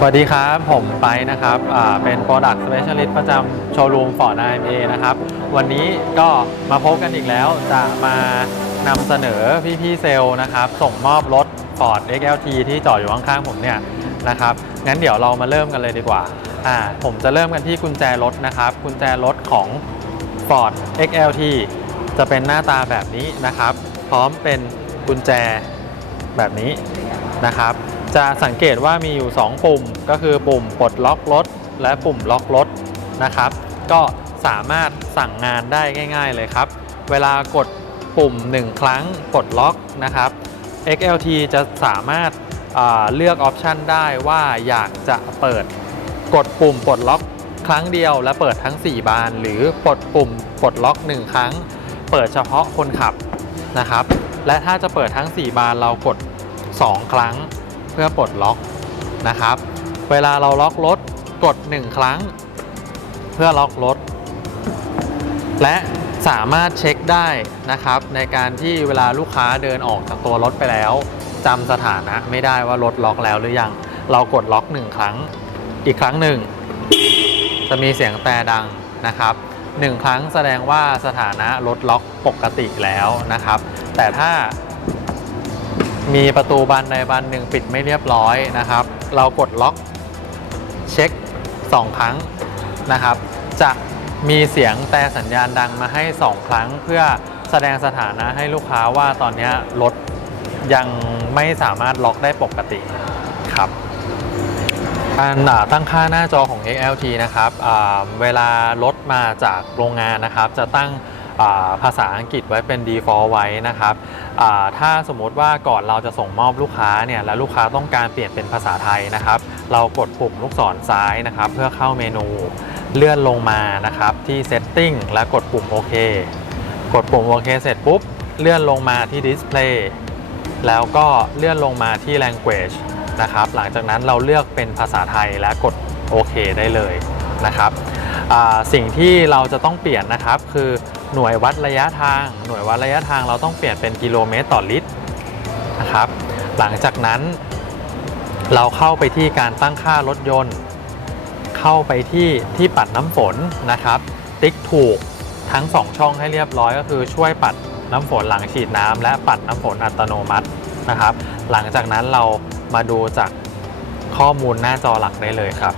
สวัสดีครับ ผมไปนะครับเป็น Product Specialist ประจำโชว์รูม Ford IMA นะครับ วันนี้ก็มาพบกันอีกแล้วจะมานำเสนอพี่ๆเซลล์นะครับ ส่งมอบรถ Ford XLT ที่จอดอยู่ข้างๆผมเนี่ยนะครับ งั้นเดี๋ยวเรามาเริ่มกันเลยดีกว่าอ่า ผมจะเริ่มกันที่กุญแจรถนะครับ กุญแจรถของ Ford XLT จะเป็นหน้าตาแบบนี้นะครับ พร้อมเป็นกุญแจแบบนี้นะครับ จะสังเกตว่ามีอยู่ 2 ปุ่มก็คือปุ่มปลดล็อกรถ และปุ่มล็อกรถนะครับ ก็สามารถสั่งงานได้ง่าย ๆเลยครับ เวลากดปุ่ม 1 ครั้งปลดล็อกนะครับ XLT จะสามารถเลือกออปชันได้ว่าอยากจะเปิดกดปุ่มปลดล็อกครั้งเดียวและเปิดทั้ง 4 บาน หรือปลดปุ่มปลดล็อก 1 ครั้ง เปิดเฉพาะคนขับนะครับ และถ้าจะเปิดทั้ง 4 บานเรากด 2 ครั้ง พื่อปลดล็อกนะครับ เวลาเราล็อกรถกด 1 ครั้ง เพื่อล็อกรถ และสามารถเช็คได้นะครับ ในการที่เวลาลูกค้าเดินออกจากตัวรถไปแล้วจำสถานะไม่ได้ว่ารถล็อกแล้วหรือยัง เรากดล็อก 1 ครั้ง อีกครั้งหนึ่ง จะมีเสียงแต่ดังนะครับหนึ่งครั้งแสดงว่าสถานะรถล็อกปกติแล้วนะครับ แต่ถ้า มีประตูบานใดบานหนึ่งปิดไม่เรียบร้อยนะครับ เรากดล็อกเช็ค 2 ครั้งนะครับ จะมีเสียงแต่สัญญาณดังมาให้ 2 ครั้ง เพื่อแสดงสถานะให้ลูกค้าว่าตอนนี้รถยังไม่สามารถล็อกได้ปกติครับการตั้งค่าหน้าจอของ XLT นะครับเวลารถมาจากโรงงานนะครับ จะตั้ง ภาษาอังกฤษไว้เป็น default ไว้นะครับถ้าสมมติว่าก่อนเราจะส่งมอบลูกค้าเนี่ยแล้วลูกค้าต้องการเปลี่ยนเป็นภาษาไทยนะครับ เรากดปุ่มลูกศรซ้ายนะครับ เพื่อเข้าเมนูเลื่อนลงมานะครับ ที่ setting และกดปุ่มโอเคกดปุ่มโอเคเสร็จปุ๊บ เลื่อนลงมาที่ display แล้วก็เลื่อนลงมาที่ language นะครับ หลังจากนั้นเราเลือกเป็นภาษาไทยและกดโอเคได้เลยนะครับสิ่งที่เราจะต้องเปลี่ยนนะครับคือ หน่วยวัดระยะทาง หน่วยวัดระยะทางเราต้องเปลี่ยนเป็นกิโลเมตรต่อลิตรนะครับ หลังจากนั้น เราเข้าไปที่การตั้งค่ารถยนต์ เข้าไปที่ที่ปัดน้ำฝนนะครับ ติ๊กถูกทั้ง 2 ช่องให้เรียบร้อยก็คือช่วยปัดน้ำฝนหลังฉีดน้ำและปัดน้ำฝนอัตโนมัตินะครับ หลังจากนั้นเรามาดูจากข้อมูลหน้าจอหลักได้เลยครับ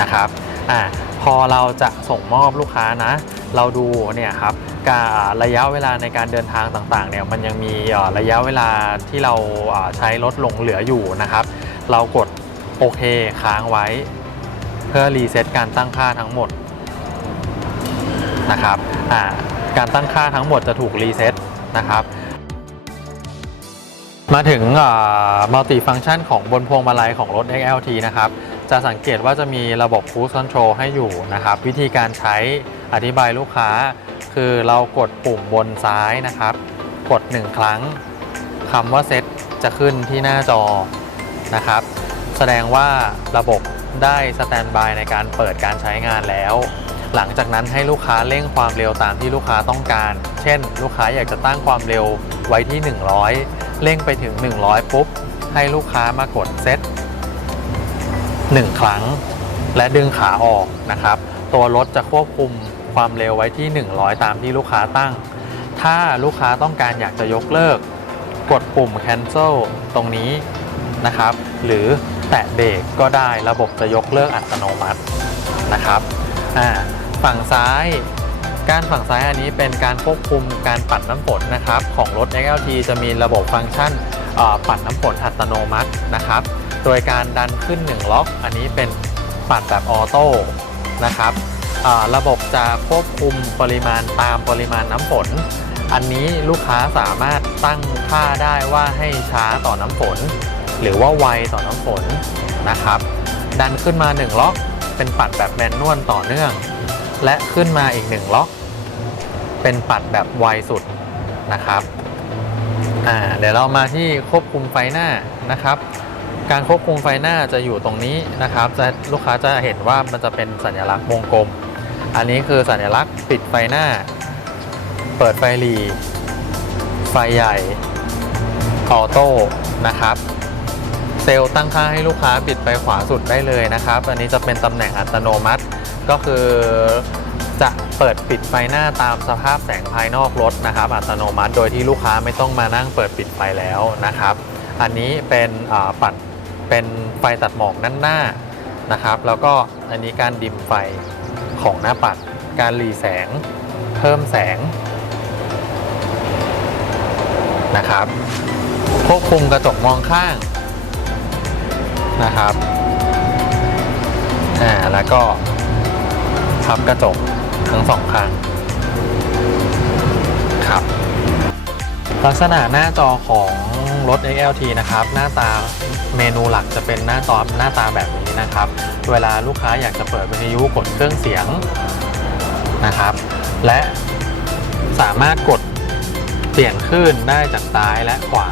นะครับอ่าพอเราจะส่งมอบลูกค้านะ เราดูเนี่ยครับการระยะเวลาในการเดินทางต่างๆเนี่ยมันยังมีระยะเวลาที่เราใช้ลดลงเหลืออยู่นะครับ เรากดโอเคค้างไว้ เพื่อรีเซ็ตการตั้งค่าทั้งหมดนะครับการตั้งค่าทั้งหมดจะถูกรีเซ็ตนะครับมาถึงมัลติฟัง c t ชันของบนพวงมาลัยของรถ XLT นะครับ จะสังเกตว่าจะมีระบบ Cruise Control ให้อยู่นะครับ วิธีการใช้อธิบายลูกค้า คือเรากดปุ่มบนซ้ายนะครับ กด 1 ครั้งคำว่าเซตจะขึ้นที่หน้าจอนะครับ แสดงว่าระบบได้สแตนบายในการเปิดการใช้งานแล้ว หลังจากนั้นให้ลูกค้าเร่งความเร็วตามที่ลูกค้าต้องการ เช่น ลูกค้าอยากจะตั้งความเร็วไว้ที่ 100 เร่งไปถึง 100 ปุ๊บ ให้ลูกค้ามากดเซต 1 ครั้ง และดึงขาออกนะครับ ตัวรถจะควบคุมความเร็วไว้ที่ 100 ตามที่ลูกค้าตั้ง ถ้าลูกค้าต้องการอยากจะยกเลิก กดปุ่ม cancel ตรงนี้นะครับ หรือแตะเบรกก็ได้ระบบจะยกเลิกอัตโนมัตินะครับฝั่งซ้ายการฝั่งซ้ายอันนี้เป็นการควบคุมการปัดน้ำฝนนะครับ ของรถ XLT จะมีระบบฟังก์ชันปัดน้ำฝนอัตโนมัตินะครับ โดยการดันขึ้น 1 ล็อก อันนี้เป็นปัดแบบออโต้นะครับระบบจะควบคุมปริมาณตามปริมาณน้ำฝน อันนี้ลูกค้าสามารถตั้งค่าได้ว่าให้ช้าต่อน้ำฝน หรือว่าไวต่อน้ำฝนนะครับ ดันขึ้นมา 1 ล็อก เป็นปัดแบบแมนนวลต่อเนื่อง และขึ้นมาอีก 1 ล็อก เป็นปัดแบบไวสุดนะครับเดี๋ยวเรามาที่ควบคุมไฟหน้านะครับ การควบคุมไฟหน้าจะอยู่ตรงนี้นะครับจะลูกค้าจะเห็นว่ามันจะเป็นสัญลักษณ์วงกลม อันนี้คือสัญลักษณ์ปิดไฟหน้า เปิดไฟหลีไฟใหญ่ออโต้นะครับ เซลล์ตั้งค่าให้ลูกค้าบิดไปขวาสุดได้เลยนะครับ อันนี้จะเป็นตำแหน่งอัตโนมัติ ก็คือจะเปิดปิดไฟหน้าตามสภาพแสงภายนอกรถนะครับ อัตโนมัติ โดยที่ลูกค้าไม่ต้องมานั่งเปิดปิดไฟแล้วนะครับ อันนี้เป็นปัด เป็นไฟตัดหมอกด้านหน้านะครับ แล้วก็อันนี้การดิมไฟของหน้าปัด การหลีแสง เพิ่มแสงนะครับควบคุมกระจกมองข้างนะครับอ่าแล้วก็พับกระจกทั้งสองข้างครับลักษณะหน้าจอของรถ XLT นะครับ หน้าตา เมนูหลักจะเป็นหน้าจอหน้าตาแบบนี้นะครับ เวลาลูกค้าอยากจะเปิดวิทยุกดเครื่องเสียงนะครับ และสามารถกดเปลี่ยนคลื่นได้จากซ้ายและขวา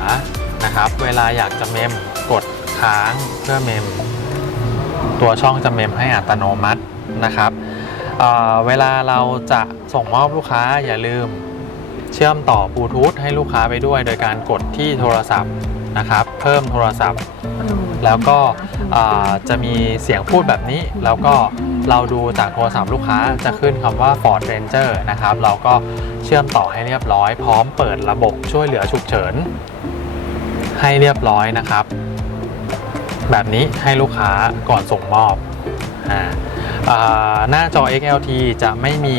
นะครับ เวลาอยากจะเมมกดค้างเพื่อเมม ตัวช่องจะเมมให้อัตโนมัตินะครับเเวลาเราจะส่งมอบลูกค้าอย่าลืมเชื่อมต่อบลูทูธให้ลูกค้าไปด้วย โดยการกดที่โทรศัพท์ นะครับ เพิ่มโทรศัพท์ แล้วก็อ่าจะมีเสียงพูดแบบนี้ แล้วก็เราดูจากโทรศัพท์ลูกค้าจะขึ้นคำว่า Ford Ranger นะครับ เราก็เชื่อมต่อให้เรียบร้อย พร้อมเปิดระบบช่วยเหลือฉุกเฉิน ให้เรียบร้อยนะครับ แบบนี้ให้ลูกค้าก่อนส่งมอบอาอ่า หน้าจอ XLT จะไม่มี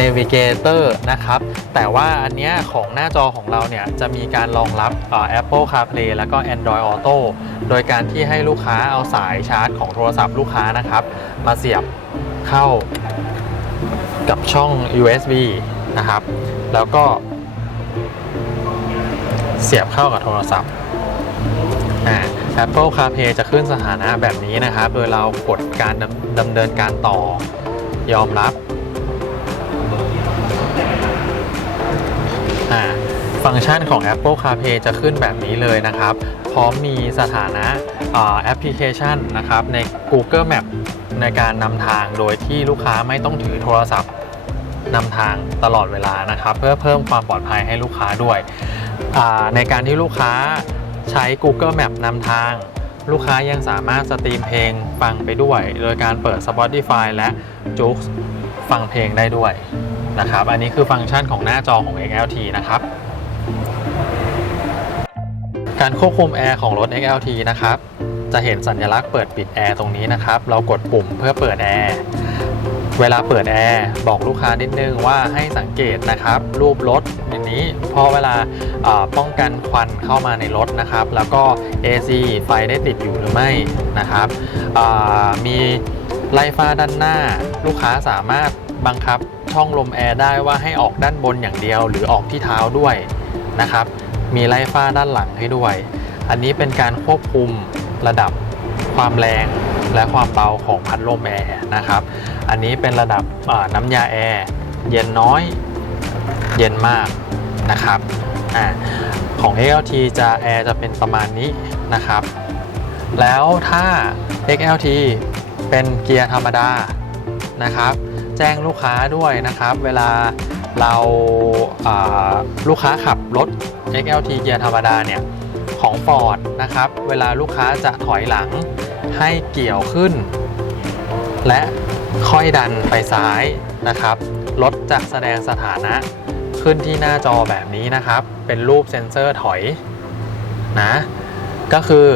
Navigator นะครับ แต่ว่าอันเนี้ยของหน้าจอของเราเนี่ยจะมีการรองรับ Apple CarPlay แล้วก็ Android Auto โดยการที่ให้ลูกค้าเอาสายชาร์จของโทรศัพท์ลูกค้านะครับ มาเสียบเข้ากับช่อง USB นะครับ แล้วก็ เสียบเข้ากับโทรศัพท์ Apple CarPlay จะขึ้นสถานะแบบนี้นะครับ โดยเรากดการดำ ดำเนินการต่อยอมรับฟังก์ชันของ Apple CarPlay จะขึ้นแบบนี้เลยนะครับ พร้อมมีสถานะแอปพลิเคชันนะครับใน Google Map ในการนำทางโดยที่ลูกค้าไม่ต้องถือโทรศัพท์นำทางตลอดเวลานะครับ เพื่อเพิ่มความปลอดภัยให้ลูกค้าด้วย ในการที่ลูกค้าใช้ Google Map นำทาง ลูกค้ายังสามารถสตรีมเพลงฟังไปด้วย โดยการเปิด Spotify และ j o o x ฟังเพลงได้ด้วยนะครับ อันนี้คือฟังก์ชันของหน้าจอของ XLT นะครับ การควบคุมแอร์ของรถ XLT นะครับ จะเห็นสัญลักษณ์เปิดปิดแอร์ตรงนี้นะครับ เรากดปุ่มเพื่อเปิดแอร์ เวลาเปิดแอร์บอกลูกค้านิดนึงว่าให้สังเกตนะครับ รูปรถในนี้พราะเวลาป้องกันควันเข้ามาในรถนะครับ แล้วก็ AC ไฟได้ติดอยู่หรือไม่นะครับมีไล่ฟ้าด้านหน้า ลูกค้าสามารถบังคับช่องลมแอร์ได้ว่าให้ออกด้านบนอย่างเดียว หรือออกที่เท้าด้วยนะครับ มีไล่ฟ้าด้านหลังให้ด้วย อันนี้เป็นการควบคุมระดับความแรงและความเบาของพัดลมแอร์นะครับ อันนี้เป็นระดับน้ำยาแอร์เย็นน้อยเย็นมากนะครับอของ XLT จะแอร์จะเป็นประมาณนี้นะครับ แล้วถ้า XLT เป็นเกียร์ธรรมดานะครับ แจ้งลูกค้าด้วยนะครับ เวลาเราาลูกค้าขับรถ XLT เกียร์ธรรมดาเนี่ยของ Ford นะครับ เวลาลูกค้าจะถอยหลังให้เกี่ยวขึ้น และ ค่อยดันไปซ้ายนะครับ รถจะแสดงสถานะขึ้นที่หน้าจอแบบนี้นะครับ เป็นรูปเซ็นเซอร์ถอยนะ ก็คือ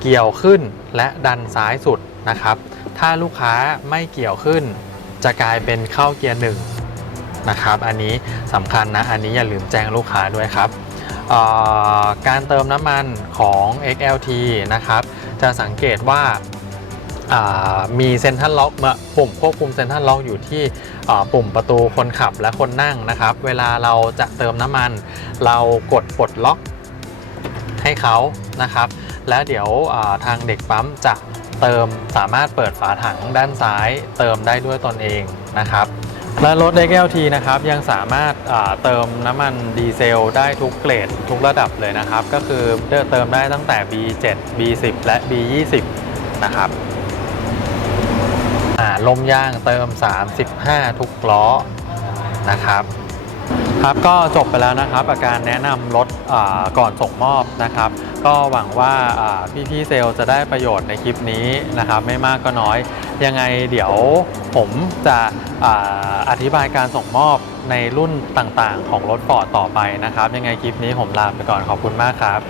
เกี่ยวขึ้นและดันซ้ายสุดนะครับ ถ้าลูกค้าไม่เกี่ยวขึ้น จะกลายเป็นเข้าเกียร์หนึ่งนะครับ อันนี้สำคัญนะ อันนี้อย่าลืมแจ้งลูกค้าด้วยครับ การเติมน้ำมันของ XLT นะครับ จะสังเกตว่า มีเซ็นทรัลล็อกมาปุ่มควบคุมเซ็นทรัลล็อกอยู่ที่ปุ่มประตูคนขับและคนนั่งนะครับ เวลาเราจะเติมน้ำมัน เรากดปลดล็อกให้เขานะครับ แล้วเดี๋ยวทางเด็กปั๊มจะเติมสามารถเปิดฝาถังด้านซ้าย เติมได้ด้วยตนเองนะครับ และรถ XLT นะครับยังสามารถาเติมน้ำมันดีเซลได้ทุกเกรดทุกระดับเลยนะครับ ก็คือเติมได้ตั้งแต่ B7 B10 และ B20 นะครับ ลมยางเติม 35 ทุกล้อนะครับครับก็จบไปแล้วนะครับกับการแนะนำรถก่อนส่งมอบนะครับ ก็หวังว่าอ่พี่ๆเซลล์จะได้ประโยชน์ในคลิปนี้นะครับ ไม่มากก็น้อย ยังไงเดี๋ยวผมจะออธิบายการส่งมอบในรุ่นต่างๆ ของรถฟอร์ดต่อไปนะครับ ยังไงคลิปนี้ผมลาไปก่อนขอบคุณมากครับ